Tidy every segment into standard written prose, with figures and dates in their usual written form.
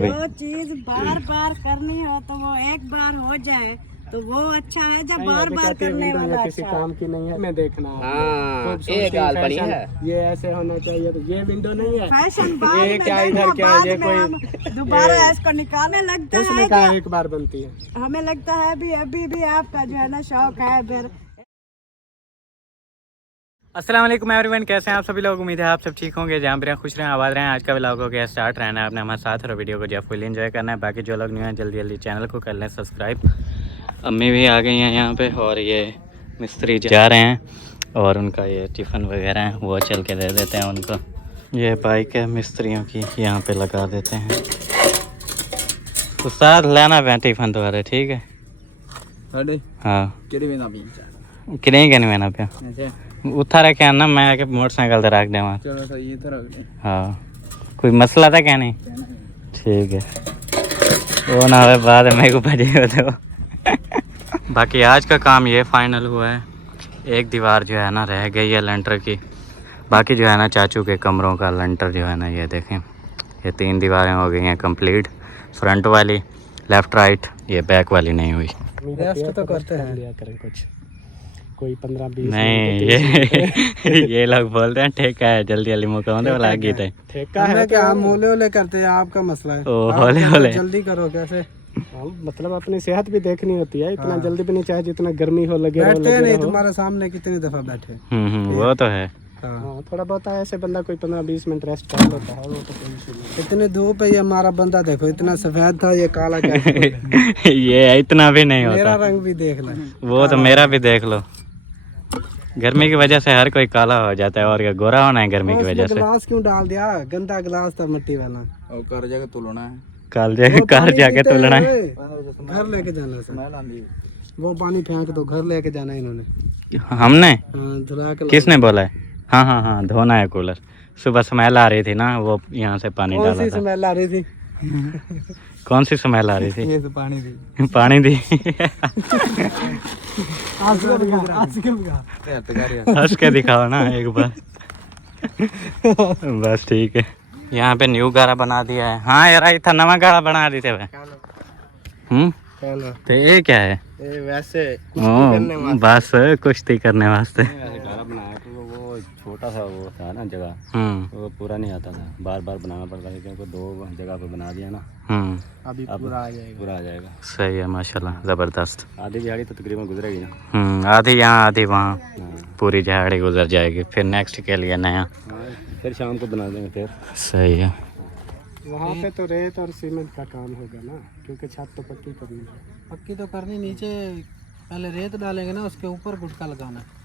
जो चीज बार बार करनी हो तो वो एक बार हो जाए तो वो अच्छा है, जब बार बार करने वाला किसी काम की नहीं है। मैं देखना ये गाल बनी है, ये ऐसे होना चाहिए, तो ये विंडो नहीं है फैशन बाद में क्या इधर क्या ये कोई दोबारा इसको निकालने लगता है क्या एक बार बनती है। हमें लगता है अभी भी आपका जो है ना शौक है फिर। अस्सलाम वालेकुम एवरीवन, कैसे हैं आप सभी लोग। उम्मीद है आप सब ठीक होंगे, जहाँ पर खुश रहें, आबाद रहें। आज का व्लॉग हो गया स्टार्ट, रहना है आपने हमारे साथ और वीडियो को जो फुल एंजॉय करना है। बाकी जो लोग न्यू हैं जल्दी जल्दी चैनल को कर लें सब्सक्राइब। अम्मी भी आ गई हैं यहाँ पे और ये मिस्त्री जा रहे हैं और उनका ये टिफ़िन वगैरह है वो चल के दे देते हैं उनको। ये बाइक है मिस्त्रियों की, यहाँ पे लगा देते हैं। तो साथ लेना पे टिफ़िन तुम्हारे, ठीक है। हाँ कितने कहने मैंने पे उठा रखे आना, मैं आके मोटरसाइकिल तो रख देवा। चलो सही तो रख दे। हाँ कोई मसला था क्या? नहीं ठीक है, वो ना हो बाद में को भजे तो। बाकी आज का काम ये फाइनल हुआ है। एक दीवार जो है ना रह गई है लेंटर की, बाकी जो है ना चाचू के कमरों का लेंटर जो है ना ये देखें, ये 3 दीवारें हो गई हैं कंप्लीट। फ्रंट वाली, लेफ़्ट राइट, ये बैक वाली नहीं हुई। रेस्ट तो करते हैं, लिया करें कुछ कोई 15-20 नहीं। ये लोग बोलते हैं ठेका है, जल्दी जल्दी मुकाम वाला गीत है। ठेका है क्या? हम होले होले करते हैं, आपका मसला है। होले होले जल्दी करो कैसे? मतलब अपनी सेहत भी देखनी होती है, इतना जल्दी भी नहीं चाहे जितना गर्मी हो लगे बैठते नहीं। तुम्हारे सामने कितनी दफा बैठे। वो तो है। हाँ थोड़ा बहुत ऐसे बंदा कोई 15-20 मिनट रेस्ट कर लेता है, वो तो कोई इशू नहीं। इतने धूप है, ये हमारा बंदा देखो इतना सफेद था, ये काला कैसे? ये इतना भी नहीं होता। मेरा रंग भी देख लो, वो तो मेरा भी देख लो। गर्मी की वजह से हर कोई काला हो जाता है, और क्या गोरा होना है गर्मी की वजह से। गिलास क्यों डाल दिया? गंदा गिलास था मिट्टी वाला। और कर जाके तुलना है, कल जाके तुलना है। घर लेके जाना सर, वो पानी फेंक दो, घर लेके जाना इन्होंने। हमने धुला के किसने बोला है? हाँ धोना है कूलर। सुबह स्मेल आ रही थी ना, वो यहाँ से पानी डाला था। स्मेल आ रही थी? कौन सी स्मेल आ रही थी? ये तो पानी दी पानी दी। हंस के दिखाओ ना एक बार। बस ठीक है। यहाँ पे न्यू गाड़ा बना दिया है। हाँ यार इतना नवा गाड़ा बना दी थे भाई। तो ये क्या है? वैसे बस कुश्ती करने वास्ते। गाड़ा बनाया तो वो छोटा सा वो था ना जगह, वो पूरा नहीं आता था, बार बार बनाना पड़ता था, क्योंकि 2 जगह पे बना दिया ना। अभी पूरा आ जाएगा। सही है माशाल्लाह, ज़बरदस्त। आधी दिहाड़ी तो तकरीबन गुजरेगी ना। आधी यहाँ आधी वहाँ, पूरी दिहाड़ी गुजर जाएगी। फिर नेक्स्ट के लिए नया, फिर शाम को बना देंगे फिर। सही है। वहाँ पे तो रेत और सीमेंट का काम होगा ना, क्योंकि छत तो पक्की करनी है। पक्की तो करनी, नीचे पहले रेत डालेंगे ना, उसके ऊपर गुटका लगाना है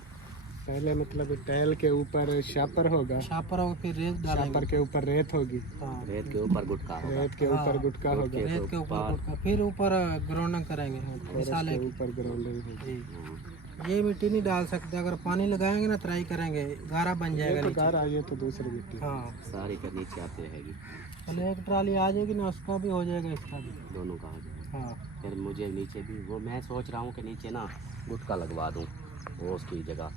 पहले। मतलब टाइल के ऊपर शापर होगा, शापर होगा, फिर रेत डालेंगे, शापर के ऊपर रेत होगी। रेत के ऊपर गुटका, रेत के ऊपर गुटका होगा, रेत के ऊपर गुटका, फिर ऊपर ग्राउंडिंग करेंगे, मिसाले के ऊपर ग्राउंडिंग होगी। ये मिट्टी नहीं डाल सकते, अगर पानी लगाएंगे ना ट्राई करेंगे, गारा बन जाएगा। गारा ये तो दूसरी मिट्टी, हाँ सारी के नीचे आते रहेगी। पहले एक ट्राली आ जाएगी ना, उसका भी हो जाएगा, इसका भी, दोनों का हो जाएगा। हाँ फिर मुझे नीचे भी वो मैं सोच रहा हूँ कि नीचे ना गुटका लगवा दूँ, वो उसकी जगह,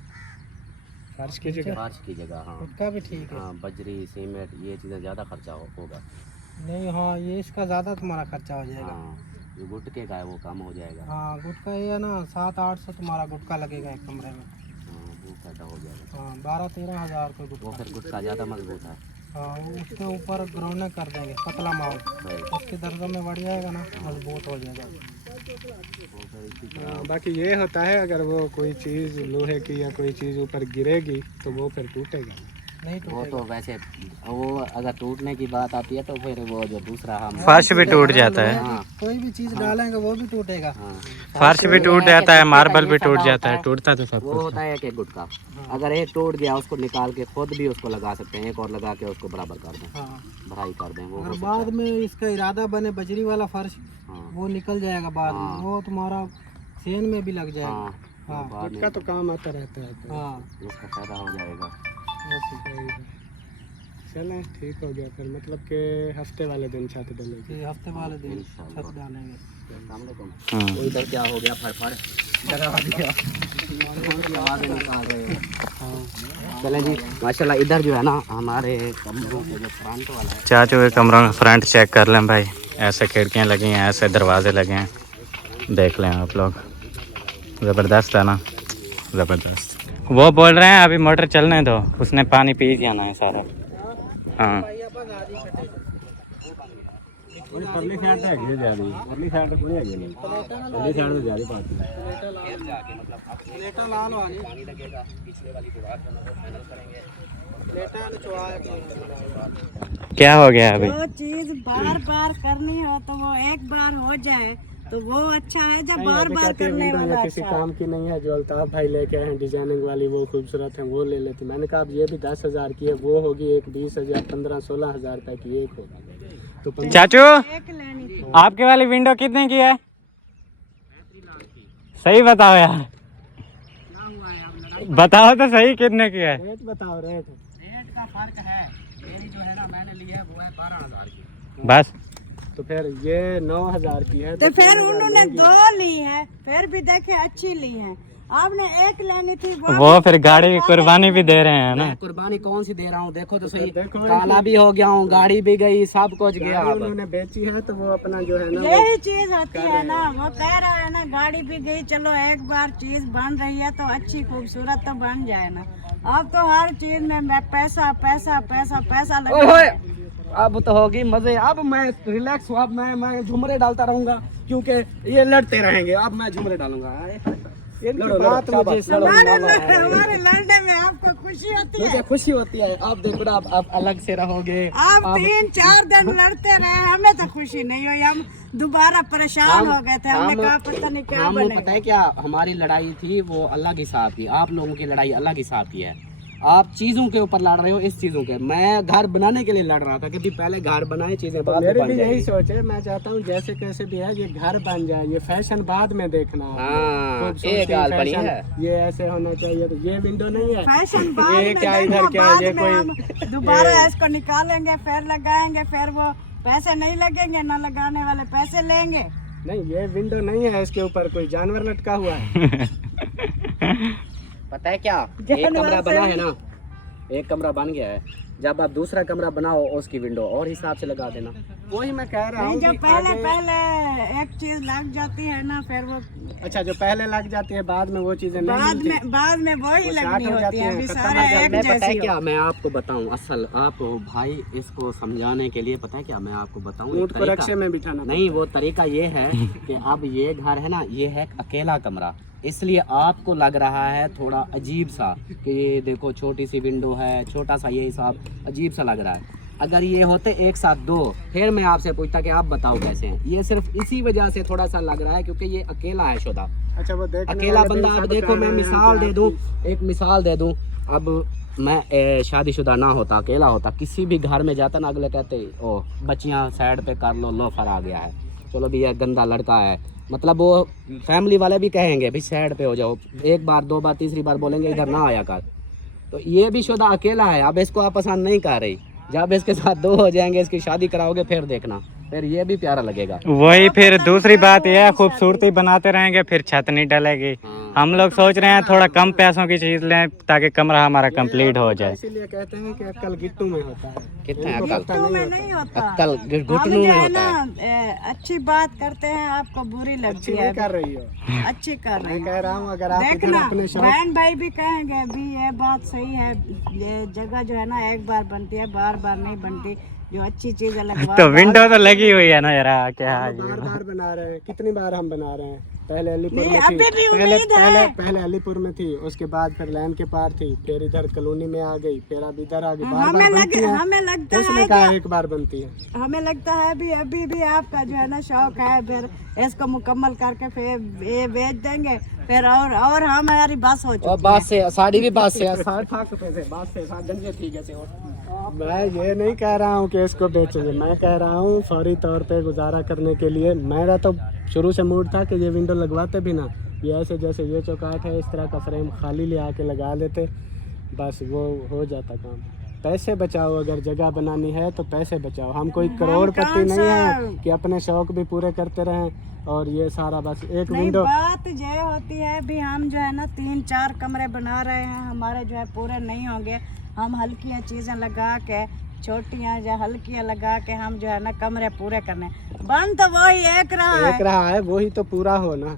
फर्श की जगह। फर्श की जगह, हाँ गुटका भी ठीक है। हाँ, बजरी सीमेंट ये चीज़ें ज़्यादा खर्चा होगा। नहीं हाँ, ये इसका ज़्यादा तुम्हारा खर्चा हो जाएगा। हाँ जो गुटके का है वो कम हो जाएगा। हाँ गुटका ये है ना, 700-800 तुम्हारा गुटका लगेगा एक कमरे में। हाँ वो पैदा हो जाएगा। हाँ 12-13 हज़ार का गुटका। वो फिर गुटका ज़्यादा मजबूत है। हाँ उसके ऊपर ग्राउंड कर देंगे पतला माल, उसके दर्जों में बढ़ जाएगा ना, मजबूत हो जाएगा। बाकी ये होता है, अगर वो कोई चीज़ लोहे की या कोई चीज़ ऊपर गिरेगी तो वो फिर टूटेगा नहीं। वो तो वैसे वो अगर टूटने की बात आती है तो फिर वो जो दूसरा हम फर्श भी टूट जाता है। हाँ, कोई भी चीज़ डालेंगे वो भी टूटेगा। हाँ, फर्श भी टूट जाता है, मार्बल भी टूट जाता है, टूटता तो सब वो कुछ। होता है कि गुटका अगर एक टूट गया उसको निकाल के खुद भी उसको लगा सकते हैं, एक और लगा के उसको बराबर कर दें, हाँ भराई कर दें। वो अगर बाद में इसका इरादा बने बजरी वाला फर्श, हाँ, वो निकल जाएगा बाद में, वो तुम्हारा सेन में भी लग जाएगा। हाँ, हाँ बाद में गुटका तो काम आता रहता है। हाँ उसका फायदा हो जाएगा। चलें ठीक हो गया फिर, मतलब कि हफ्ते वाले दिन छत डालेंगे, हफ्ते वाले दिन छत डालेंगे। तो इधर क्या हो गया, फड़फड़ चलें जी माशाल्लाह। इधर जो है ना हमारे कमरों के जो फ्रंट वाला है, चाचू के कमरों का फ्रंट चेक कर लें भाई। ऐसे खिड़कियाँ लगी हैं, ऐसे दरवाजे लगे हैं, देख लें आप लोग। ज़बरदस्त है ना, ज़बरदस्त। वो बोल रहे हैं अभी मोटर चलने दो, उसने पानी पी जाना है सारा। हाँ परली साइड है घिर जा रही, परली साइड तो पूरी है नहीं, परली साइड में जा रही बात प्लेटा ला लो, पानी लगेगा, पिछले वाली दीवार पैनल करेंगे, प्लेटा क्या हो गया अभी? जो चीज बार बार करनी हो तो वो एक बार हो जाए तो वो अच्छा है, जब बार बार करने वाला किसी काम की नहीं है। जो अल्ताफ भाई लेके आए हैं डिजाइनिंग वाली, वो खूबसूरत है, वो ले लेती। मैंने कहा अब ये भी 10,000 की है, वो होगी एक 20,000, 15-16 हज़ार रुपए की एक होगी। तो चाचू एक लेनी थी। आपके वाली विंडो कितने की है? सही बताओ यार, बताओ तो सही कितने की है? रेट बताओ, रेट का फर्क है। मेरी जो है ना मैंने लिया है वो है 12,000 की। बस तो फिर ये 9,000 की है। तो फिर उन्होंने 2 ली है, फिर भी देखे अच्छी ली है। आपने एक लेनी थी, वो फिर गाड़ी की कुर्बानी भी दे रहे हैं ना। कुर्बानी कौन सी दे रहा हूँ, देखो तो सही, काला भी हो गया हूँ, गाड़ी भी गई, सब कुछ गया। उन्होंने बेची है तो वो अपना जो है ना, यही चीज होती है ना। वो कह रहा है ना गाड़ी भी गई, चलो एक बार चीज बन रही है तो अच्छी खूबसूरत तो बन जाए ना। अब तो हर चीज में मैं पैसा पैसा पैसा पैसा लगा। अब तो होगी मजे, अब मैं रिलैक्स हूँ, अब मैं झुमरे डालता रहूंगा क्योंकि ये लड़ते रहेंगे। अब मैं झुमरे डालूंगा। बात मुझे हमारे लड़ने में आपको खुशी होती है? मुझे खुशी होती है। आप देखो ना, आप अलग से रहोगे। आप 3-4 दिन लड़ते रहे, हमें तो खुशी नहीं हुई। हम दोबारा परेशान हो गए थे, हमने कहा पता नहीं क्या बनेगा। पता है क्या, हमारी लड़ाई थी वो अलग हिसाब की, आप लोगों की लड़ाई अलग हिसाब की है। आप चीजों के ऊपर लड़ रहे हो, इस चीजों के। मैं घर बनाने के लिए लड़ रहा था, क्योंकि पहले घर बनाए चीजें बाद में मेरी बन भी यही जाएगी। सोच है। मैं चाहता हूँ जैसे कैसे भी है ये घर बन जाए, ये फैशन बाद में देखना है। हाँ, खूबसूरती, एक गाल बनी फैशन, है। ये ऐसे होना चाहिए। तो ये विंडो नहीं है, फैशन बाद ये में क्या देखो, इधर क्या बाद ये में कोई हम दोबारा इसको निकालेंगे, फिर लगाएंगे, फिर वो पैसे नहीं लगेंगे, न लगाने वाले पैसे लेंगे। नहीं, ये विंडो नहीं है, इसके ऊपर कोई जानवर लटका हुआ है। पता है क्या, एक कमरा बना है ना, एक कमरा बन गया है। जब आप दूसरा कमरा बनाओ उसकी विंडो और हिसाब से लगा देना। वही मैं कह रहा नहीं, हूँ जो कि पहले आगे- पहले एक चीज लग जाती है ना, फिर वो अच्छा, जो पहले लग जाती है बाद में वो चीजें नहीं बाद मिलती। में वही वो लगनी शार्ट हो होती जाती है। हैं, अभी खत्म सारे हो जाती एक मैं पता है जैसी क्या, मैं आपको बताऊं असल, आप भाई इसको समझाने के लिए पता है क्या मैं आपको बताऊं, एक ऊँट को तरीका। रक्शे में बिठाना नहीं, वो तरीका ये है कि अब ये घर है ना, ये है अकेला कमरा, इसलिए आपको लग रहा है थोड़ा अजीब सा कि ये देखो छोटी सी विंडो है, छोटा सा ये हिसाब अजीब सा लग रहा है। अगर ये होते एक साथ दो, फिर मैं आपसे पूछता कि आप बताओ कैसे हैं। ये सिर्फ इसी वजह से थोड़ा सा लग रहा है क्योंकि ये अकेला है शुदा, अच्छा, वो देखने अकेला वाले बंदा। भी अब सब देखो कह मैं रहे हैं मिसाल कि दे दूं, एक मिसाल दे दूं। अब मैं शादीशुदा ना होता, अकेला होता, किसी भी घर में जाता ना, अगले कहते ओ बच्चियां साइड पे कर लो, लोफर आ गया है, चलो भी ये गंदा लड़का है। मतलब वो फैमिली वाले भी कहेंगे भाई साइड पे हो जाओ, एक बार 2 बार 3री बार बोलेंगे इधर ना आया कर। तो ये भी शुदा अकेला है। अब इसको आप पसंद नहीं कर रही, जब इसके साथ 2 हो जाएंगे, इसकी शादी कराओगे, फिर देखना, फिर ये भी प्यारा लगेगा। वही फिर दूसरी बात यह है, खूबसूरती बनाते रहेंगे, फिर छत नहीं डलेगी। हम लोग सोच रहे हैं थोड़ा कम पैसों की चीज लें ताकि कमरा हमारा कंप्लीट हो जाए। इसीलिए कहते हैं कि अक्कल गिट्टू में होता है। कितना है इनको अक्ल? पता घुटनों में नहीं नहीं होता। अक्ल हम घुटनों जो में है होता है। ना अच्छी बात करते हैं, आपको बुरी लगती अच्छी है। नहीं कर रही हो। अच्छी कर रही मैं है। कह रहा हूँ अगर आप इधर देखना, अपने शौक बहन भाई भी कहेंगे भी ये बात सही है। ये जगह जो है ना एक बार बनती है, बार बार नहीं बनती। जो अच्छी चीज लगवा तो विंडो तो लगी हुई है ना यार, क्या है ये? बार बार बना रहे हैं, कितनी बार हम बना रहे हैं। पहले अलीपुर नहीं, में अभी भी थी, पहले उम्मीद है। पहले अलीपुर में थी, उसके बाद फिर लैन के पार थी, फिर इधर कॉलोनी में आ गई, फिर अब इधर आ गई। बार बार बनती है। हमें लगता उसने है कहा एक बार बनती है। हमें लगता है अभी भी आपका जो है ना शौक है, फिर इसको मुकम्मल करके फिर ये बेच देंगे, फिर और हमारी बस हो और चुकी बात से साड़ी भी बात से 60 रुपए से बात से 60 गंजे ठीक है से। मैं ये नहीं कह रहा हूँ कि इसको बेचेंगे, मैं कह रहा हूँ फौरी तौर पे गुजारा करने के लिए। मेरा तो शुरू से मूड था कि ये विंडो लगवाते भी ना, ये ऐसे जैसे ये चौकाट है इस तरह का फ्रेम खाली ले आके लगा लेते, बस वो हो जाता काम। पैसे बचाओ, अगर जगह बनानी है तो पैसे बचाओ। हम कोई करोड़पति नहीं है कि अपने शौक भी पूरे करते रहें और ये सारा बस एक नहीं। विंडो। बात ये होती है भी हम जो है ना 3-4 कमरे बना रहे हैं, हमारे जो है पूरे नहीं होंगे। हम हल्की चीज़ें लगा के छोटियां या हल्कियां लगा के हम जो है ना कमरे पूरे करने। बंद तो वही एक रहा है वही तो पूरा हो ना।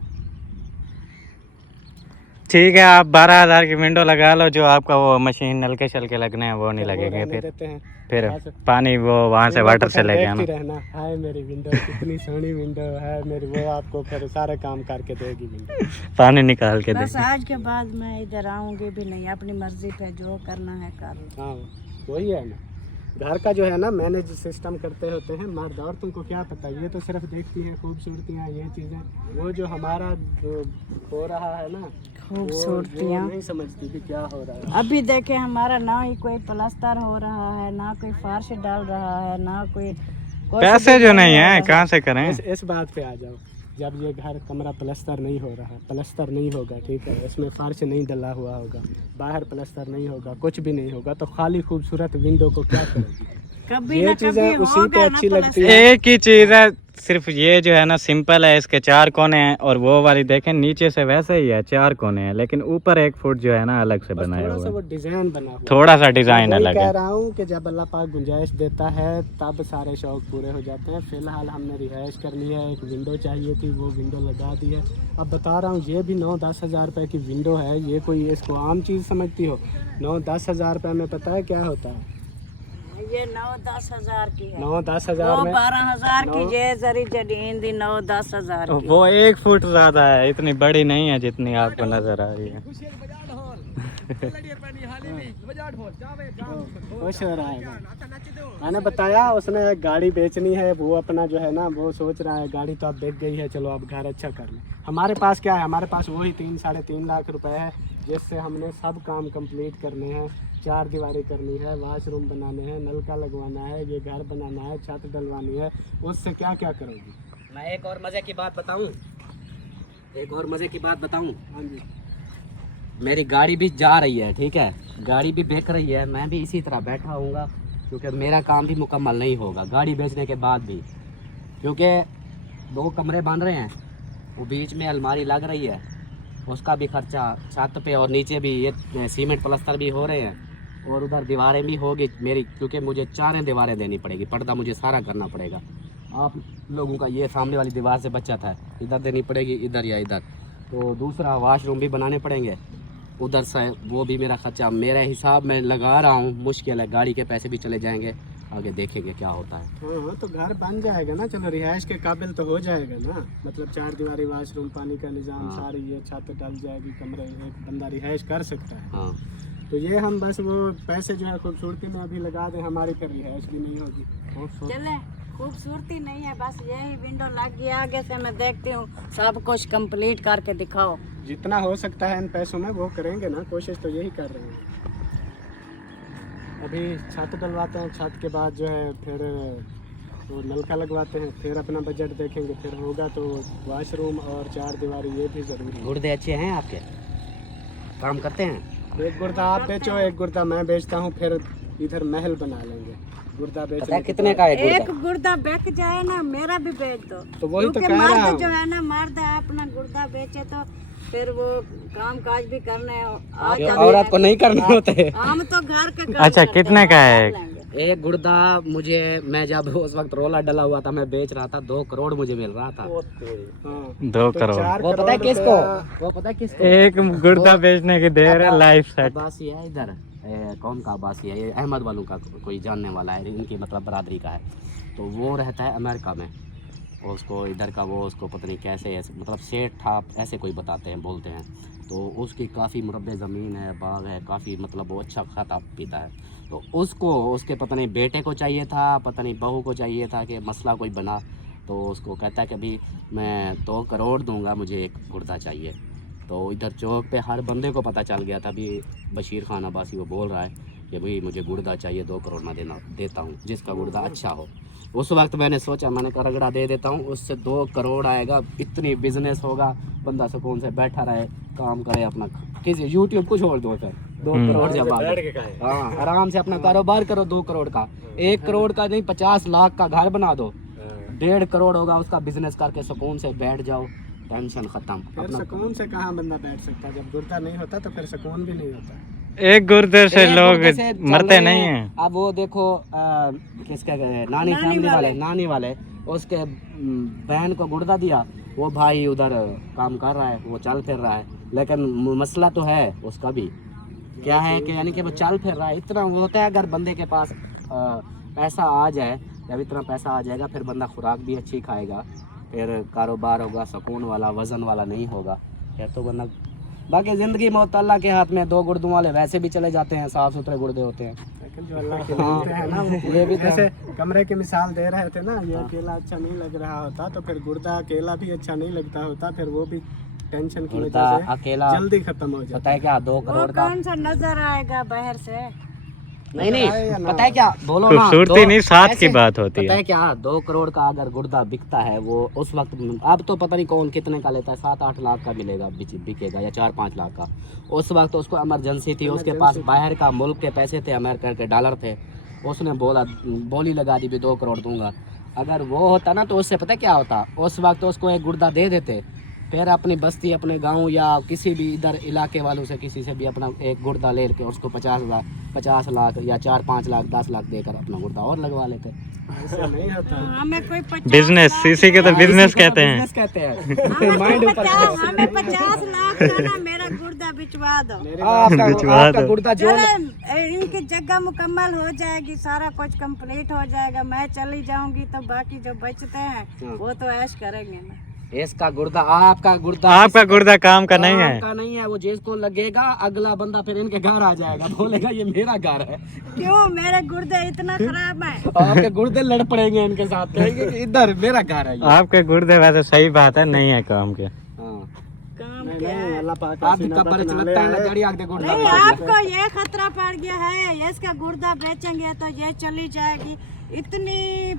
ठीक है, आप 12,000 की विंडो लगा लो, जो आपका वो मशीन नलके शलके लगने हैं वो नहीं लगेंगे। फिर पानी वो वहाँ से वाटर से लेके आना। रहना है मेरी विंडो कितनी सोहनी विंडो है मेरी, वो आपको फिर सारे काम करके देगी विंडो, पानी निकाल के बस आज के बाद मैं इधर आऊंगी भी नहीं, अपनी मर्जी पे जो करना है कर। हाँ वही है ना, घर का जो है ना मैनेज सिस्टम करते होते हैं मर्द, और तुमको क्या पता, ये तो सिर्फ देखती हैं खूबसूरतियाँ ये चीज़ें, वो जो हमारा जो हो रहा है ना खूबसूरतियाँ नहीं समझती कि क्या हो रहा है। अभी देखे हमारा ना ही कोई प्लास्टर हो रहा है, ना कोई फर्श डाल रहा है, ना कोई पैसे जो नहीं है कहाँ से करें। इस बात पे आ जाओ, जब ये घर कमरा प्लास्टर नहीं हो रहा, प्लास्टर नहीं होगा ठीक है, इसमें फर्श नहीं डला हुआ होगा, बाहर प्लास्टर नहीं होगा, कुछ भी नहीं होगा, तो खाली खूबसूरत विंडो को क्या करोगी। कभी ये चीज़ें उसी पे अच्छी लगती है। एक ही चीज है, सिर्फ ये जो है ना सिंपल है, इसके 4 कोने हैं, और वो वाली देखें नीचे से वैसे ही है 4 कोने हैं, लेकिन ऊपर 1 फुट जो है ना अलग से बनाया हुआ है, वो डिजाइन बना हुआ, थोड़ा सा डिजाइन अलग कह है। रहा हूँ कि जब अल्लाह पाक गुंजाइश देता है तब सारे शौक पूरे हो जाते हैं। फिलहाल हमने रिहाइश करनी है, एक विंडो चाहिए थी, वो विंडो लगा दी है। अब बता रहा हूँ ये भी 9-10 हज़ार रुपये की विंडो है, ये कोई इसको आम चीज़ समझती हो? 9-10 हज़ार रुपये में पता है क्या होता है? ये 9-10 हज़ार की है, 9-10 वो हज़ार में 12,000 की जे जरी जडीन दी 9-10 हज़ार की। वो 1 फुट ज्यादा है, इतनी बड़ी नहीं है जितनी आपको नजर आ रही है। खुश हो रहा है। मैंने बताया उसने एक गाड़ी बेचनी है, वो अपना जो है ना वो सोच रहा है गाड़ी तो अब बिक गई है, चलो अब घर अच्छा कर लें। हमारे पास क्या है, हमारे पास वही 3-3.5 लाख रुपए है, जिससे हमने सब काम कंप्लीट करने हैं, 4 दीवारी करनी है, वाशरूम बनाने हैं, नलका लगवाना है, ये घर बनाना है, छत डलवानी है, उससे क्या क्या करोगी। मैं एक और मज़े की बात बताऊं, एक और मज़े की बात बताऊं। हाँ जी, मेरी गाड़ी भी जा रही है, ठीक है, गाड़ी भी बिक रही है, मैं भी इसी तरह बैठा हूँगा, क्योंकि मेरा काम भी मुकम्मल नहीं होगा गाड़ी बेचने के बाद भी, क्योंकि 2 कमरे बन रहे हैं, वो बीच में अलमारी लग रही है, उसका भी खर्चा, छत पे और नीचे भी ये सीमेंट प्लास्टर भी हो रहे हैं, और उधर दीवारें भी होगी मेरी, क्योंकि मुझे 4 दीवारें देनी पड़ेगी, पर्दा मुझे सारा करना पड़ेगा। आप लोगों का ये सामने वाली दीवार से बचत है, इधर देनी पड़ेगी, इधर या इधर, तो दूसरा वाशरूम भी बनाने पड़ेंगे, उधर से वो भी मेरा खर्चा, मेरे हिसाब में लगा रहा हूँ, मुश्किल है, गाड़ी के पैसे भी चले जाएंगे, आगे देखेंगे क्या होता है। हाँ तो घर बन जाएगा ना, चलो रिहाइश के काबिल तो हो जाएगा ना, मतलब 4 दीवारी, वाशरूम, पानी का निज़ाम, सारी ये छत डल जाएगी, कमरे, एक बंदा रिहाइश कर सकता है। हाँ तो ये हम बस वो पैसे जो है खूबसूरती में अभी लगा दें, हमारी फिर रिहाइश भी नहीं होगी। चले खूबसूरती नहीं है, बस यही विंडो लग गया, आगे से मैं देखती हूँ सब कुछ कंप्लीट करके दिखाओ। जितना हो सकता है इन पैसों में वो करेंगे ना, कोशिश तो यही कर रहे हैं। अभी छत डलवाते हैं, छत के बाद जो है फिर वो नलका लगवाते हैं, फिर अपना बजट देखेंगे, फिर होगा तो वाशरूम और 4 दीवारी, ये भी ज़रूरी है। गुर्दे अच्छे हैं आपके, काम करते हैं? एक गुर्दा आप बेचो, एक गुर्दा मैं बेचता हूँ, फिर इधर महल बना लेंगे। गुर्दा पता है बेचने कितने का है एक गुर्दा? गुर्दा बेच जाए ना, मेरा भी बेच दो, तो वही तो क्योंकि कह रहा मर्द हूँ। जो है ना, मर्द अपना गुर्दा बेचे तो फिर वो काम काज भी करने आ जाते औरत को नहीं करने होते। हैं। हम तो घर के काम अच्छा, करते कितने हैं, का है? कर लेंगे। एक गुर्दा मुझे, मैं जब उस वक्त रोला डला हुआ था, मैं बेच रहा था, 2 करोड़ मुझे मिल रहा था। हाँ 2 करोड़। 4 वो पता है किसको, वो पता है किसको? एक गुर्दा बेचने की देर है, लाइफ सेट। अब्बासी है इधर, कौन का अब्बासी है, ये अहमद वालों का कोई जानने वाला है, इनकी मतलब बरादरी का है, तो वो रहता है अमेरिका में, उसको इधर का वो उसको पता नहीं कैसे ऐसे मतलब सेठ था, ऐसे कोई बताते हैं, बोलते हैं, तो उसकी काफ़ी मुरब्बे ज़मीन है, बाग है, काफ़ी मतलब वो अच्छा खाता पीता है, तो उसको उसके पता नहीं बेटे को चाहिए था, पता नहीं बहू को चाहिए था कि मसला कोई बना, तो उसको कहता है कि अभी मैं 2 करोड़ दूंगा, मुझे एक गुर्दा चाहिए। तो इधर चौक पे हर बंदे को पता चल गया था, अभी बशीर खान अब्बासी वो बोल रहा है कि भाई मुझे गुर्दा चाहिए, 2 करोड़ में देता हूँ, जिसका गुर्दा अच्छा हो। उस वक्त मैंने सोचा, मैंने कहा रगड़ा दे देता हूँ, उससे 2 करोड़ आएगा, इतनी बिजनेस होगा, बंदा सुकून से बैठा रहे, काम करे अपना, किसी यूट्यूब को छोड़ दो, फिर 2 करोड़ जब आ गए, हाँ आराम से अपना कारोबार करो। 2 करोड़ का, 1 करोड़ का नहीं, 50 लाख का घर बना दो, 1.5 करोड़ होगा, उसका बिजनेस करके सुकून से बैठ जाओ, टेंशन खत्म। फिर सुकून से कहाँ बंदा बैठ सकता है, जब गुर्दा नहीं होता तो फिर सुकून भी नहीं होता। एक गुर्दे से एक लोग गुर्दे से चल मरते रहे नहीं हैं। हैं। अब वो देखो किसके नानी फैमिली वाले, नानी वाले, उसके बहन को गुर्दा दिया। वो भाई उधर काम कर रहा है, वो चल फिर रहा है, लेकिन मसला तो है उसका भी। क्या है कि यानी कि वो चल फिर रहा है, इतना वो होता है। अगर बंदे के पास पैसा आ जाए, जब इतना पैसा आ जाएगा फिर बंदा खुराक भी अच्छी खाएगा, फिर कारोबार होगा सुकून वाला, वज़न वाला नहीं होगा, फिर तो बंदा। बाकी ज़िंदगी मौत अल्लाह के हाथ में। 2 गुर्दों वाले वैसे भी चले जाते हैं, साफ़ सुथरे गुर्दे होते हैं। लेकिन जो अल्लाह के होते हैं ना, ये भी जैसे कमरे की मिसाल दे रहे थे ना, ये अकेला अच्छा नहीं लग रहा होता तो फिर गुर्दा अकेला भी अच्छा नहीं लगता होता, फिर वो भी टेंशन की वजह से अकेला जल्दी खत्म हो जाता पता है क्या 2 करोड़ का कौन सा नजर आएगा बाहर से? नहीं पता है क्या, बोलो ना, खूबसूरती नहीं, साथ की बात होती पता है। है क्या, 2 करोड़ का अगर गुर्दा बिकता है वो उस वक्त, अब तो पता नहीं कौन कितने का लेता है, 7-8 लाख का मिलेगा, बिकेगा, या 4-5 लाख का। उस वक्त उसको इमरजेंसी थी, उसके पास बाहर का मुल्क के पैसे थे, अमेरिका के डॉलर थे, उसने बोली लगा दी भी 2 करोड़ दूंगा। अगर वो होता ना तो उससे पता क्या होता, उस वक्त उसको एक गुर्दा दे देते, फिर अपनी बस्ती, अपने गांव या किसी भी इधर इलाके वालों से किसी से भी अपना एक गुर्दा ले के उसको 50 लाख या 4-5 लाख 10 लाख देकर अपना गुर्दा और लगवा लेते। ऐसा नहीं होता। हमें कोई 50 बिजनेस, सीसी के तो बिजनेस कहते हैं। बिजनेस कहते हैं। हमें 50 लाख का ना मेरा गुर्दा बिचवा दो। आपका गुर्दा जो चलो इनकी जगह मुकम्मल हो जाएगी, सारा कुछ कंप्लीट हो जाएगा, मैं चली जाऊंगी तो बाकी जो बचते हैं वो तो ऐश करेंगे ना। इसका गुर्दा, आपका गुर्दा काम का नहीं है, का नहीं है। वो जिसको लगेगा अगला बंदा फिर इनके घर आ जाएगा, बोलेगा ये मेरा घर है। क्यों मेरे गुर्दे इतना खराब है? आपके गुर्दे लड़ पड़ेंगे इनके साथ, कहेंगे कि इधर मेरा घर है ये। आपके गुर्दे वैसे सही बात है, नहीं है काम के। काम क्या है? अल्लाह पाक आप कब्र चलता है ना गाड़ी आगे गुर्दा नहीं, आपको ये खतरा पड़ गया है, इसका गुर्दा बेचेंगे तो ये चली जाएगी। इतनी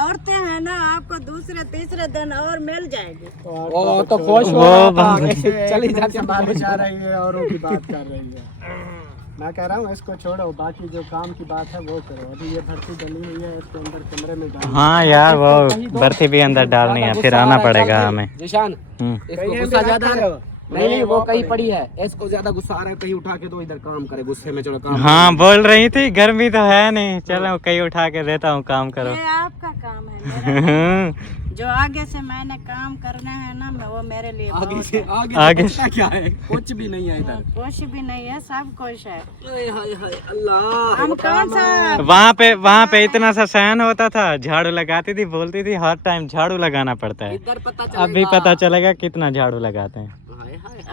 औरतें हैं ना, आपको दूसरे तीसरे दिन और मिल जाएगी। ओ तो खुश हो चली जाती बारिश आ रही है, औरों की बात कर रही है। मैं कह रहा हूँ इसको छोड़ो, बाकी जो काम की बात है वो करो। अभी ये भर्ती डली हुई है, इसको अंदर कमरे में डालो। हाँ यार, वो भर्ती भी अंदर डालनी है, फिर आना पड़ेगा हमें। जिशान, इसको गुस्सा ज्यादा है। नहीं वो कहीं पड़ी है, इसको ज्यादा गुस्सा आ रहा है, कहीं उठा के दो, इधर काम करे, गुस्से में चलो काम। हाँ बोल रही थी गर्मी तो है नहीं, चलो कहीं उठा के देता हूँ, काम करो। ये आपका काम है, मेरा जो आगे से मैंने काम करना है ना, वो मेरे लिए आगे से आगे से क्या है, कुछ भी नहीं है इधर, कुछ भी नहीं है, सब कुछ है। हाय हाय हाय अल्लाह। हम कौन सा वहाँ पे इतना सा सहन होता था, झाड़ू लगाती थी, बोलती थी हर टाइम झाड़ू लगाना पड़ता है। इधर पता चलेगा, अभी पता चलेगा कितना झाड़ू लगाते हैं।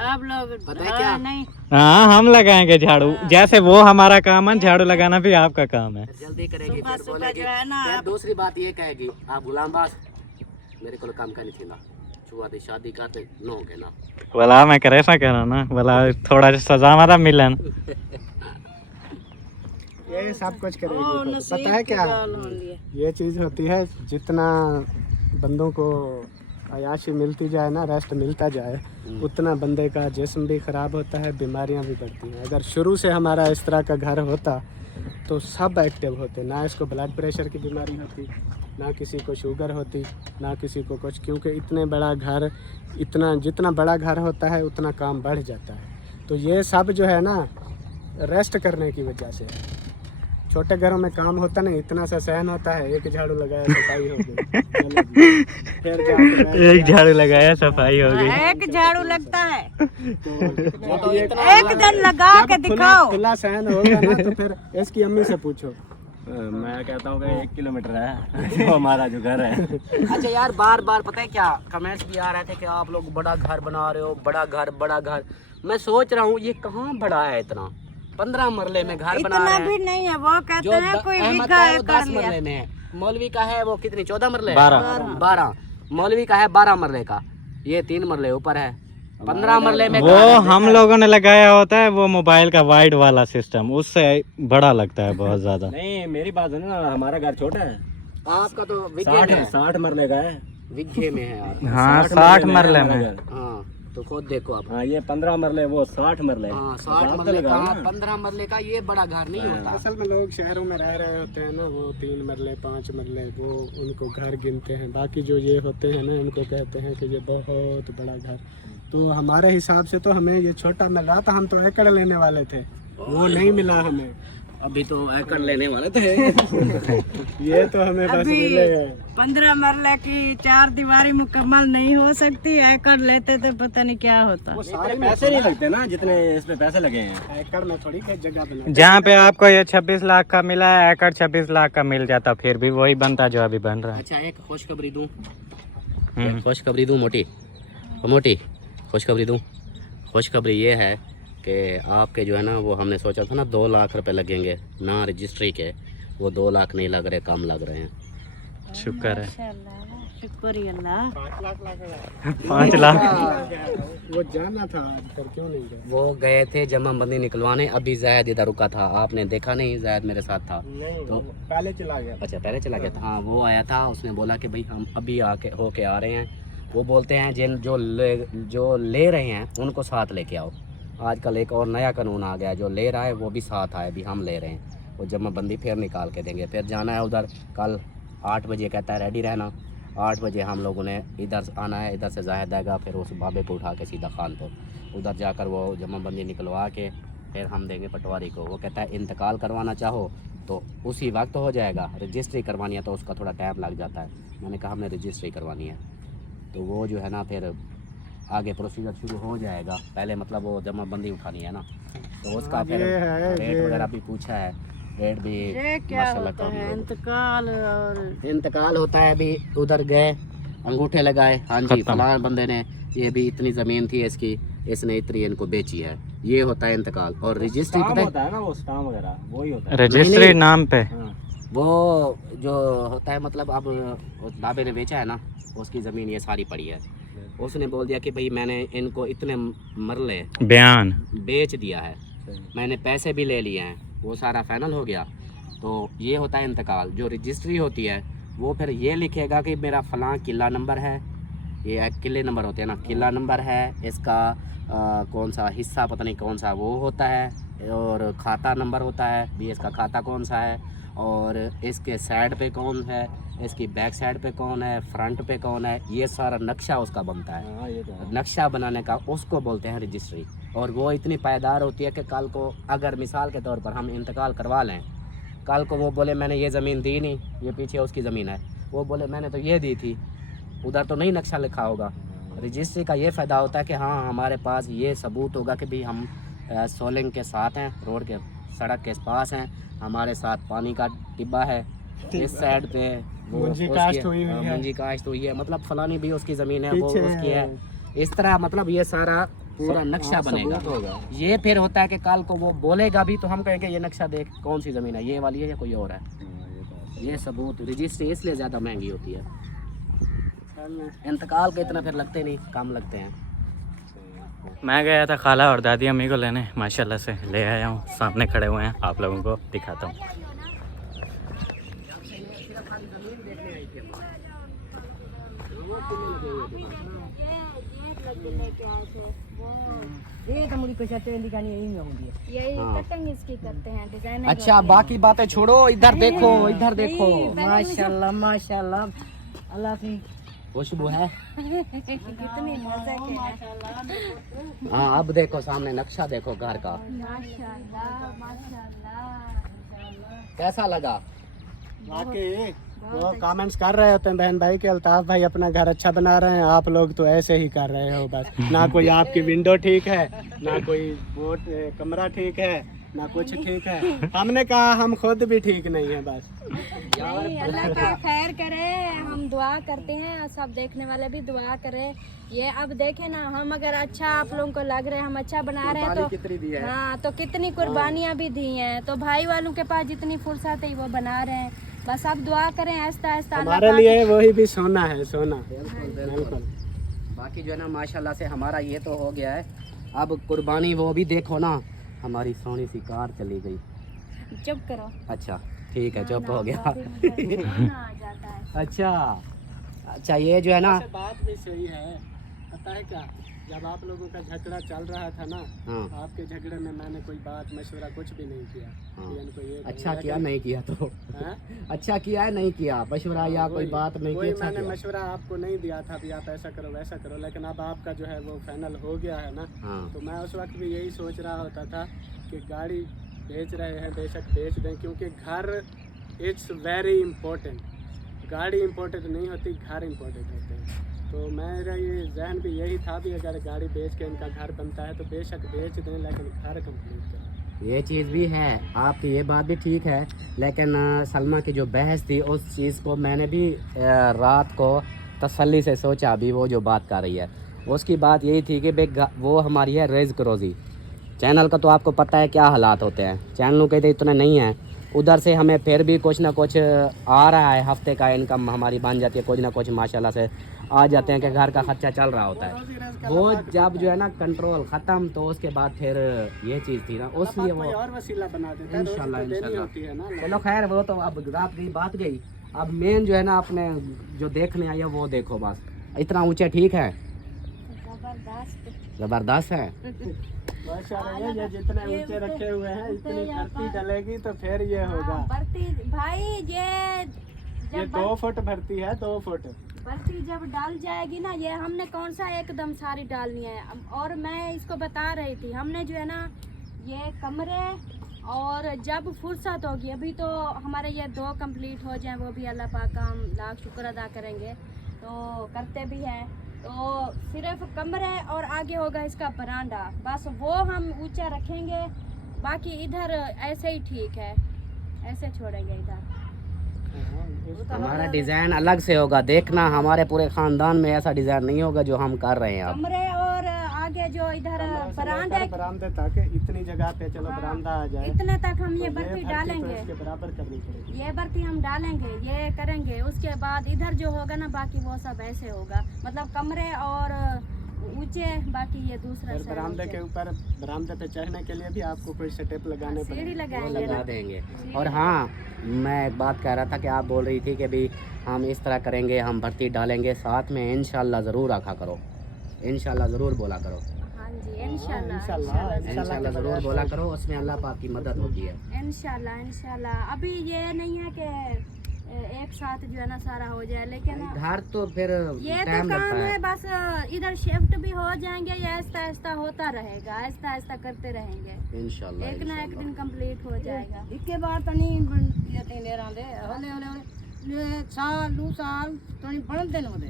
आप लोग पता है क्या? नहीं, हाँ हम लगाएंगे झाड़ू, जैसे वो हमारा काम है, झाड़ू लगाना भी आपका काम है। जल्दी करेगी, सुबह फिर सुबह बोलेगी। जो है ना, फिर दूसरी बात ये कहेगी, आप गुलामबाज, मेरे को काम करनी थी ना, छुआ दी शादी करते नो के ना, बोला मैं करे ऐसा करा ना, बोला थोड़ा सजा हमारा मिलन। ये सब कुछ ओ, करेगी। नसीब पता है की क्या, गाल होती है। ये चीज़ होती है, जितना बंदों को अयाशी मिलती जाए ना, रेस्ट मिलता जाए, उतना बंदे का जिस्म भी ख़राब होता है, बीमारियां भी बढ़ती हैं। अगर शुरू से हमारा इस तरह का घर होता तो सब एक्टिव होते, ना इसको ब्लड प्रेशर की बीमारी होती, ना किसी को शुगर होती, ना किसी को कुछ, क्योंकि इतने बड़ा घर, इतना जितना बड़ा घर होता है उतना काम बढ़ जाता है। तो ये सब जो है ना, रेस्ट करने की वजह से। छोटे घरों में काम होता नहीं, इतना सा सहन होता है, एक झाड़ू लगाया सफाई हो गई, फिर जाके एक झाड़ू लगाया सफाई हो गई। एक झाड़ू लगता है, तो एक दिन लगा के दिखाओ। खुला सहन होगा ना तो फिर इसकी अम्मी से पूछो। मैं कहता हूँ कि 1 किलोमीटर है जो हमारा जो घर है। अच्छा यार, बार बार पता है क्या कमेंट्स भी आ रहे थे कि आप लोग बड़ा घर बना रहे हो, बड़ा घर। मैं सोच रहा हूँ ये कहाँ बड़ा है, इतना 15 मरले में घर बना रहे इतना हैं। भी नहीं है, वो कहते जो हैं कोई अहमद बिगा का है वो कर 10 लिया। मरले में है, मौलवी का है वो कितनी 14 मरले, 12 मौलवी का है 12 मरले का, ये 3 मरले ऊपर है, 15 मरले में। वो हम लोगों ने लगाया होता है, वो मोबाइल का वाइड वाला सिस्टम, उससे बड़ा लगता है बहुत ज्यादा। नहीं मेरी बात है ना, हमारा घर छोटा है, आपका तो विगे में है, 60 मरले का है। विगे में है आप। हाँ 60 मरले में। हाँ तो खुद देखो आप। हाँ ये 15 मरले, वो 60 मरले। हाँ 60 मरले का, 15 मरले का, ये बड़ा घर नहीं होता। असल में लोग शहरों में रह रहे होते हैं ना, वो 3 मरले 5 मरले वो उनको घर गिनते हैं। बाकी जो ये होते हैं ना, उनको कहते हैं कि ये बहुत बड़ा घर। तो हमारे हिसाब से तो हमें ये छोटा मिल रहा था, हम तो एकड़ लेने वाले थे, वो नहीं मिला हमें। अभी तो एकड़ लेने वाले थे। ये तो हमें बस अभी मिलेगा। 15 मरले की 4 दीवारी मुकम्मल नहीं हो सकती, एकड़ लेते तो पता नहीं क्या होता। सारे पैसे नहीं लगते ना जितने इस पे पैसे लगे हैं। एकड़ में थोड़ी है जगह बना। जहाँ पे आपको ये 26 लाख का मिला है, एकड़ 26 लाख का मिल जाता, फिर भी वही बनता जो अभी बन रहा है। अच्छा एक खुशखबरी दूँ, खुशखबरी दूँ मोटी मोटी खुशखबरी दूँ। खुशखबरी ये है कि आपके जो है ना वो हमने सोचा था ना 2 लाख रुपए लगेंगे ना रजिस्ट्री के, वो 2 लाख नहीं लग रहे, कम लग रहे हैं। शुक्र है। शुक्र अल्लाह। 5 लाख वो जाना था पर क्यों नहीं गए? वो गए थे जमाबंदी निकलवाने, अभी जायद इधर रुका था, आपने देखा नहीं, जायद मेरे साथ था। नहीं तो पहले चला गया। अच्छा पहले चला गया था। हाँ वो आया था, उसने बोला कि भाई हम अभी आके होके आ रहे हैं। वो बोलते हैं जिन जो ले रहे हैं उनको साथ लेके आओ। आजकल एक और नया कानून आ गया है, जो ले रहा है वो भी साथ आए, भी हम ले रहे हैं। वो जमाबंदी फिर निकाल के देंगे, फिर जाना है उधर। कल 8 बजे कहता है रेडी रहना, 8 बजे हम लोगों ने इधर आना है, इधर से जाहिद आएगा, फिर उस बाबे को उठा के सीधा खानपुर, उधर जाकर वो जमाबंदी निकलवा के फिर हम देंगे पटवारी को। वो कहता है इंतकाल करवाना चाहो तो उसी वक्त हो जाएगा, रजिस्ट्री करवानी है तो उसका थोड़ा टाइम लग जाता है। मैंने कहा हमने रजिस्ट्री करवानी है, तो वो जो है ना फिर आगे प्रोसीजर शुरू हो जाएगा। पहले मतलब वो जमाबंदी उठानी है ना, तो उसका फिर रेट वगैरह भी पूछा है, रेट भी ये क्या माशाल्लाह होता कम है? है। इंतकाल और इंतकाल होता है, अभी उधर गए अंगूठे लगाए, हाँ जी फलान बंदे ने, ये भी इतनी ज़मीन थी इसकी, इसने इतनी इनको बेची है, ये होता है इंतकाल। और रजिस्ट्री पता है? होता है ना वो स्टाम्प वगैरह, वही होता है। रजिस्ट्री नाम पे। वो जो होता है मतलब अब उस बाबे ने बेचा है ना, उसकी ज़मीन ये सारी पड़ी है। उसने बोल दिया कि भाई मैंने इनको इतने मरले बयान बेच दिया है, मैंने पैसे भी ले लिए हैं, वो सारा फाइनल हो गया। तो ये होता है इंतकाल। जो रजिस्ट्री होती है वो फिर ये लिखेगा कि मेरा फ़लाँ किला नंबर है, ये किले नंबर होते हैं ना, किला नंबर है, इसका कौन सा हिस्सा पता नहीं कौन सा वो होता है, और खाता नंबर होता है भी, इसका खाता कौन सा है, और इसके साइड पे कौन है, इसकी बैक साइड पे कौन है, फ्रंट पे कौन है, ये सारा नक्शा उसका बनता है। हाँ, ये तो है। नक्शा बनाने का उसको बोलते हैं रजिस्ट्री। और वो इतनी पायदार होती है कि कल को अगर मिसाल के तौर पर हम इंतकाल करवा लें, कल को वो बोले मैंने ये ज़मीन दी नहीं, ये पीछे उसकी ज़मीन है, वो बोले मैंने तो ये दी थी, उधर तो नहीं नक्शा लिखा होगा। रजिस्ट्री का ये फ़ायदा होता है कि हाँ हमारे पास ये सबूत होगा कि भाई हम सोलिंग के साथ हैं, रोड के सड़क के पास हैं, हमारे साथ पानी का टिब्बा है, इस साइड पे वो मुंजी उसकी काश्त हुई है। मुंजी काश्त हुई है, मतलब फलानी भी उसकी ज़मीन है, वो उसकी है। इस तरह मतलब ये सारा पूरा नक्शा बनेगा। ये फिर होता है कि कल को वो बोलेगा भी तो हम कहेंगे ये नक्शा देख कौन सी ज़मीन है, ये वाली है या कोई और है। ये सबूत रजिस्ट्री इसलिए ज़्यादा महंगी होती है। इंतकाल के इतना फिर लगते नहीं, कम लगते हैं। मैं गया था खाला और दादी अम्मी को लेने, माशाल्लाह से ले आया हूँ, सामने खड़े हुए हैं, आप लोगों को दिखाता हूँ। कटिंग इसकी करते हैं, डिजाइन। अच्छा बाकी बातें छोड़ो, इधर देखो, इधर देखो, माशाल्लाह माशाल्लाह, अल्लाह की खुशबू है। कितनी मजे के हैं। हाँ अब देखो सामने नक्शा देखो घर का, माशाल्लाह माशाल्लाह। कैसा लगा? बाकी वो कमेंट्स कर रहे होते हैं बहन भाई के अल्ताफ भाई अपना घर अच्छा बना रहे हैं, आप लोग तो ऐसे ही कर रहे हो बस। ना कोई आपकी विंडो ठीक है, ना कोई वो कमरा ठीक है, ना कुछ ठीक है। हमने कहा हम खुद भी ठीक नहीं है बस। नहीं, अल्लाह का खैर करे, हम दुआ करते हैं और सब देखने वाले भी दुआ करें। ये अब देखे ना, हम अगर अच्छा आप लोगों को लग रहे हैं, हम अच्छा बना रहे हैं कितनी दी तो है? हाँ, तो कितनी कुर्बानियाँ भी दी हैं, तो भाई वालों के पास जितनी फुर्सत है वो बना रहे हैं। बस आप दुआ करें आहिस्ता आहिस्ता। हमारे लिए वही भी सोना है, सोना। बिल्कुल। बाकी जो है ना माशाल्लाह से हमारा ये तो हो गया है। अब कुर्बानी वो भी देखो ना, हमारी सोनी सी कार चली गई। चुप करो। अच्छा ठीक है, चुप हो गया। खाना आ जाता है। अच्छा ये जो है ना, बात भी सही है, पता है क्या, जब आप लोगों का झगड़ा चल रहा था ना, हाँ आपके झगड़े में मैंने कोई बात मशवरा कुछ भी नहीं किया। हाँ। कि इनको ये अच्छा किया नहीं किया तो हाँ? अच्छा किया है नहीं किया मशवरा या कोई बात नहीं की, कोई अच्छा मैंने किया। मशवरा आपको नहीं दिया था भी आप ऐसा करो वैसा करो, लेकिन अब आपका जो है वो फाइनल हो गया है ना। हाँ तो मैं उस वक्त भी यही सोच रहा होता था कि गाड़ी बेच रहे हैं, बेशक बेच दें, क्योंकि घर इट्स वेरी इम्पोर्टेंट। गाड़ी इम्पोर्टेंट नहीं होती, घर इम्पोर्टेंट होते हैं। तो मेरा ये जहन भी यही था भी अगर गाड़ी बेच के इनका घर बनता है तो बेशक बेच दें, लेकिन घर कंप्लीट करें। ये चीज़ भी है, आपकी ये बात भी ठीक है, लेकिन सलमा की जो बहस थी उस चीज़ को मैंने भी रात को तसल्ली से सोचा। अभी वो जो बात कर रही है उसकी बात यही थी कि भाई वो हमारी है रिज़्क रोज़ी। चैनल का तो आपको पता है क्या हालात होते हैं, चैनलों के तो इतना नहीं है, उधर से हमें फिर भी कुछ ना कुछ आ रहा है, हफ्ते का इनकम हमारी बन जाती है, कुछ ना कुछ माशाल्लाह से आ जाते हैं कि घर का खर्चा चल रहा होता है। वो जब जो है ना कंट्रोल ख़त्म तो उसके बाद फिर ये चीज़ थी ना, उसलिए वो और वसीला बना देता है, इंशाल्लाह होती है ना। चलो खैर वो तो अब रात गई बात गई। अब मेन जो है ना अपने जो देखने आई है वो देखो, बस इतना ऊंचे ठीक है, ज़बरदस्त है। माशाल्लाह ये जितने ऊंचे रखे हुए हैं इतनी भर्ती डलेगी तो फिर ये होगा। भर्ती भाई ये 2 फुट भर्ती है, 2 फुट भर्ती जब डाल जाएगी ना, ये हमने कौन सा एकदम सारी डालनी है। और मैं इसको बता रही थी, हमने जो है ना ये कमरे, और जब फुर्सत होगी, अभी तो हमारे ये 2 कंप्लीट हो जाएं, वो भी अल्लाह पाक का हम लाख शुक्र अदा करेंगे, तो करते भी हैं। तो सिर्फ कमरे और आगे होगा इसका बरांडा, बस वो हम ऊंचा रखेंगे, बाकी इधर ऐसे ही ठीक है, ऐसे छोड़ेंगे इधर। हमारा डिज़ाइन अलग से होगा, देखना हमारे पूरे ख़ानदान में ऐसा डिज़ाइन नहीं होगा जो हम कर रहे हैं अब। कमरे और आगे जो इधर बरामदे तक इतनी जगह पे चलो बरामदा आ जाए, इतने तक हम ये तो भर्ती भर्ती तो डालेंगे, इसके बराबर करनी पड़ेगी। ये भर्ती हम डालेंगे, ये करेंगे, उसके बाद इधर जो होगा ना बाकी वो सब ऐसे होगा, मतलब कमरे और ऊंचे, बाकी ये दूसरा और बरामदे के ऊपर बरामदे पे चढ़ने के लिए भी आपको कोई स्टेप लगाने सीढ़ी लगाएंगे लगा ना। देंगे। और हाँ, मैं एक बात कह रहा था कि आप बोल रही थी कि भी हम इस तरह करेंगे, हम भर्ती डालेंगे साथ में, इंशाल्लाह ज़रूर रखा करो, इंशाल्लाह ज़रूर बोला करो। हाँ जी, इंशाल्लाह इंशाल्लाह ज़रूर बोला करो, उसमें अल्लाह पाक की मदद होती है। इंशाल्लाह इंशाल्लाह। अभी ये नहीं है कि एक साथ जो है ना सारा हो जाए, लेकिन घर तो फिर ये तो टाइम काम लगता है, है। बस इधर शिफ्ट भी हो जाएंगे, ये आहिस्ता आहिस्ता होता रहेगा, आहिस्ता आहिस्ता करते रहेंगे, इंशाल्लाह एक ना एक दिन कंप्लीट हो जाएगा। इक्के बार तो नहीं ये ले रहे हले हले साल 2 साल तो नहीं बनते न होते,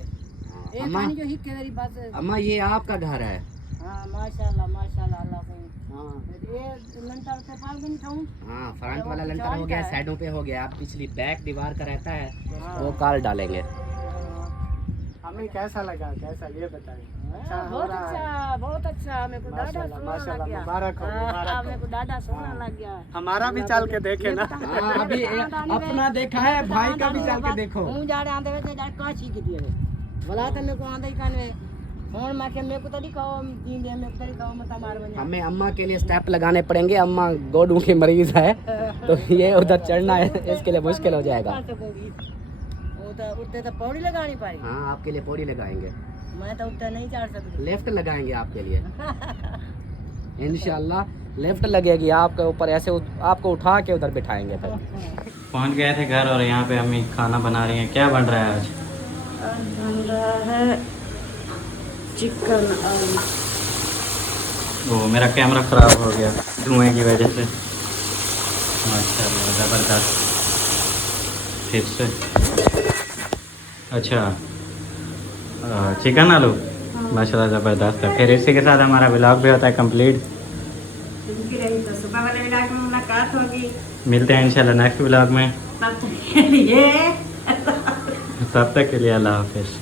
एक अम्मा, पानी जो हिक्के मेरी बस। अम्मा ये आपका घर है? हाँ माशाल्लाह माशाल्लाह, अल्लाह से। हाँ ये लंटर से पाल के नहीं हाँ, फ्रंट वाला लंटर हो गया, साइडों पे हो गया, अब पिछली बैक दीवार का रहता है वो काल डालेंगे। हमें कैसा लगा, कैसा ये बताइए। अच्छा हो बहुत रहा है, अच्छा बहुत अच्छा, मेरे को डाढ़ा सोना माशाल्लाह, लग गया। मुबारक हो, मुबारक हो। मेरे को डाढ़ा सोना लग गया। हमारा भी चल के देखे ना। हाँ, अभी अपना देखा है, भाई का भी चल के देखो। हूं जा रहे आंदे वे जा काशी की दिए भला तो मेरे को आंदे ही कानवे फोन मैं के मेरे को तरी कहो दीन मेरे को तरी कहो मत मार बन। हमें अम्मा के लिए स्टेप लगाने पड़ेंगे, अम्मा गोडू की मरीज है तो ये उधर चढ़ना है, इसके लिए मुश्किल हो जाएगा। वो तो उठते तो पौड़ी लगानी पड़ी। हाँ, आपके लिए पौड़ी लगाएंगे, मैं तो उठते नहीं चढ़ सकती। लेफ्ट लगाएंगे आपके लिए इंशाल्लाह लेफ्ट लगेगी आपके ऊपर, ऐसे आपको उठा के उधर बिठाएंगे। फिर पहुंच गए थे घर और यहाँ पे अम्मी खाना बना रही हैं। क्या बन रहा है आज? बन रहा है चिकन। वो मेरा कैमरा ख़राब हो गया धुएं की वजह से। माशाल्लाह ज़बरदस्त। फिर से अच्छा चिकन आलू माशाल्लाह ज़बरदस्त है। फिर इसी के साथ हमारा व्लॉग भी होता है कंप्लीट। तो सुबह वाले व्लॉग में मुलाकात होगी। मिलते हैं इंशाल्लाह नेक्स्ट व्लॉग में। तब तक के लिए तब तक के लिए अल्लाह हाफिज़।